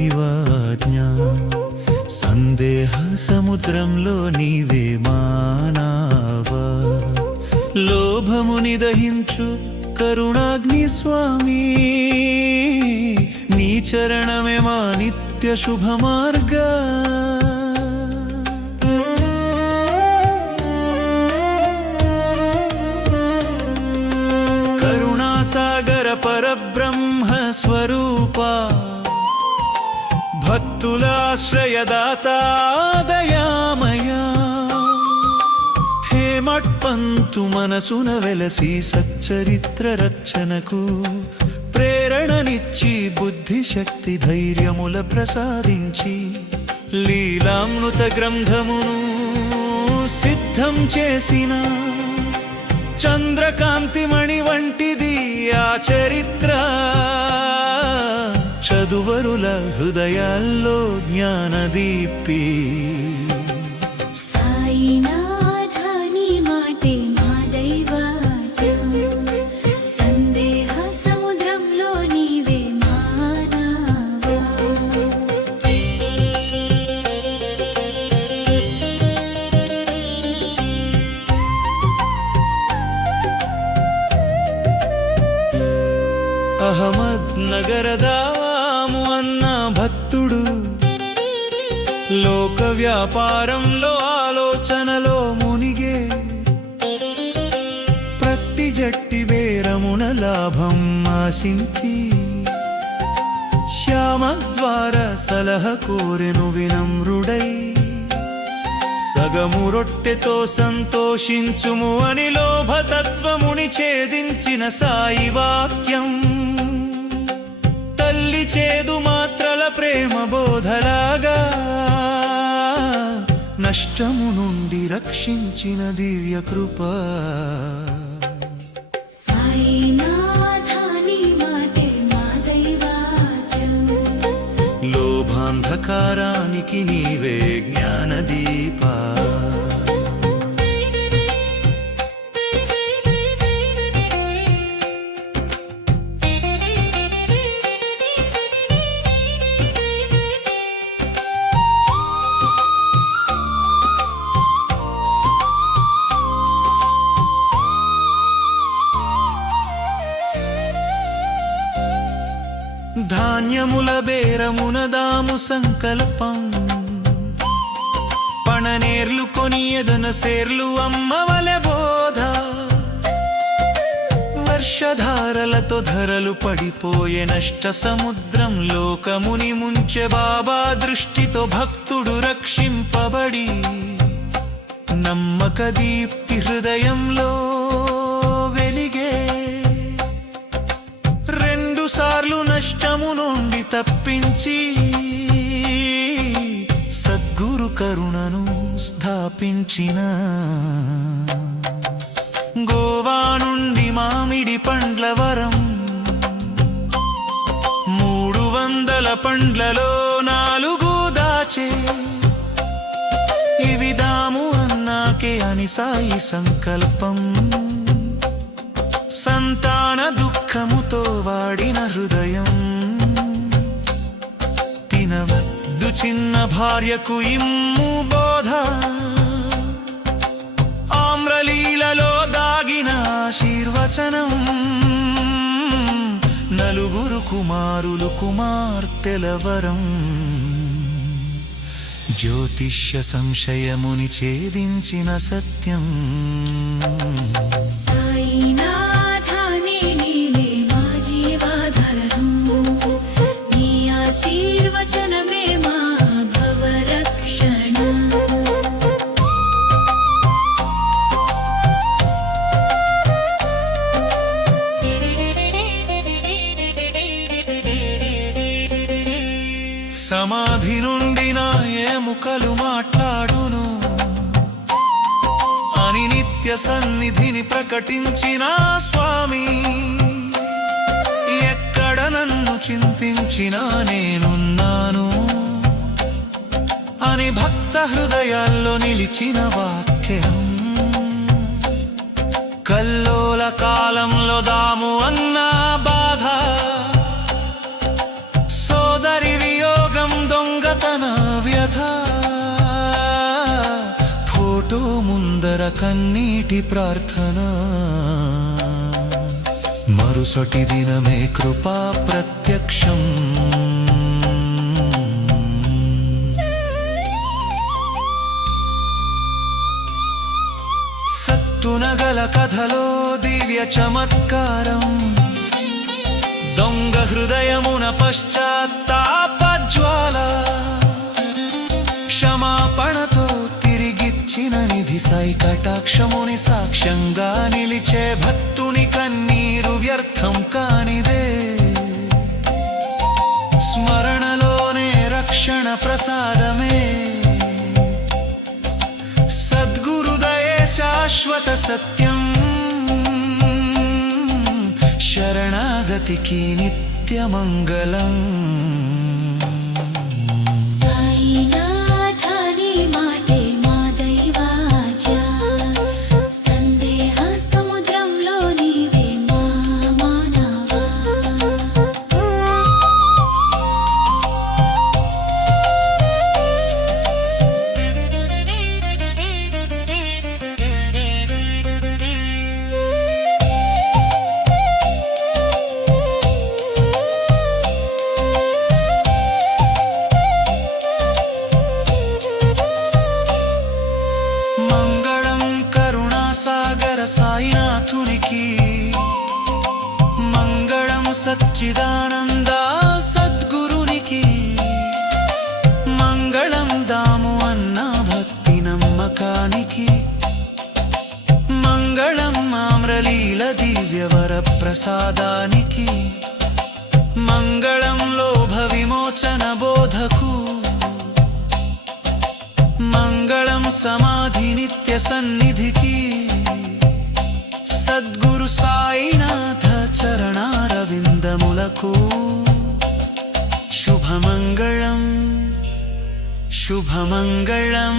దైవాజ్ఞ సందేహ సముద్రంలో నీవే మానవా లోభముని దహించు కరుణాగ్ని స్వామి నీ చరణమే మా నిత్య శుభ మార్గ కరుణాసాగర పరబ్రహ్మ స్వరూపా భక్తులాశ్రయదాతా దయామయా మట్పంతు మనసున వెలసి సచ్చరిత్ర రచనకు ప్రేరణనిచ్చి బుద్ధిశక్తి ధైర్యముల ప్రసాదించి లీలామృత గ్రంథమును సిద్ధం చేసిన చంద్రకాంతిమణి వంటిది ఆ చరిత్ర చదువరుల హృదయాల్లో జ్ఞానదీప్తి అహ్మద్ నగరదాము అన్న భక్తుడు లోక వ్యాపారంలో ఆలోచనలో మునిగే ప్రతి జట్టి బేరమున లాభం ఆశించి శ్యామ ద్వారా సలహ కోరెను వినమ్రుడై సగము రొట్టెతో సంతోషించుము అని లోభతత్వముని ఛేదించిన సాయి వాక్యం తల్లి చేదు మాత్రల ప్రేమ బోధలాగా నష్టము నుండి రక్షించిన దివ్య కృప లోభాంధకారానికి నీవే జ్ఞానదీపా ధాన్యముల బేరమున దాము సంకల్పం పణనేర్లు కొని ఎదన సేర్లు అమ్మవలె బోధ వర్షధారలతో ధరలు పడిపోయే నష్ట సముద్రం లోకముని ముంచె బాబా దృష్టితో భక్తుడు రక్షింపబడి నమ్మక దీప్తి హృదయంలో వెలిగే సార్లు నష్టము నుండి తప్పించి సద్గురు కరుణను స్థాపించిన గోవా నుండి మామిడి పండ్ల వరం 300 పండ్లలో 4 దాచే ఇవి దాము అన్నాకే అని సాయి సంకల్పం సంతాన దుఃఖముతో వాడిన హృదయం తినవద్దు చిన్న భార్యకు ఇమ్ము బోధ ఆమ్రలీలలో దాగిన ఆశీర్వచనం నలుగురు కుమారులు కుమార్తెల వరం జ్యోతిష్య సంశయముని ఛేదించిన సత్యం ఆశీర్వచనమే మా భవరక్షణ సమాధి నుండి నా ఎముకలు మాట్లాడును అని నిత్య సన్నిధిని ప్రకటించిన స్వామి ఎక్కడ నన్ను చింతించినా నేనున్నాను అని భక్త హృదయాల్లో నిలిచిన వాక్యం కల్లోల కాలంలో దాము అన్న బాధ సోదరి వియోగ ఫోటో ముందర కన్నీటి ప్రార్థన మరుసటి దినమే కృపా ప్రత్యక్షం సత్తునగల కథలో దివ్య చమత్కారం దొంగ హృదయమున పశ్చాత్తాప జ్వాల క్షమాపణతో తిరిగిచ్చిన నిధి సాయి కటాక్షముని సాక్ష్యంగా నిలిచే భక్తుని కన్నీరు వ్యర్థం కానిదే స్మరణలోనే రక్షణ ప్రసాదమే సద్గురుదయే శాశ్వత సత్యం శరణాగతికి నిత్యమంగళం సాయినాథాని మాటే మా దైవాజ్ఞ సందేహ సముద్రంలో నీవే మా మానవా మంగళం కరుణాసాగర సాయినాథునికి మంగళం సచ్చిదానంద సద్గురునికి మంగళం దాము అన్న భక్తి నమ్మకానికి మంగళం ఆమ్రలీల దివ్యవర ప్రసాదానికి మంగళం లోభ విమోచన బోధకు మంగళం సమాధి నిత్య సన్నిధికి సద్గురు సాయినాథ చరణారవిందములకు శుభమంగళం శుభమంగళం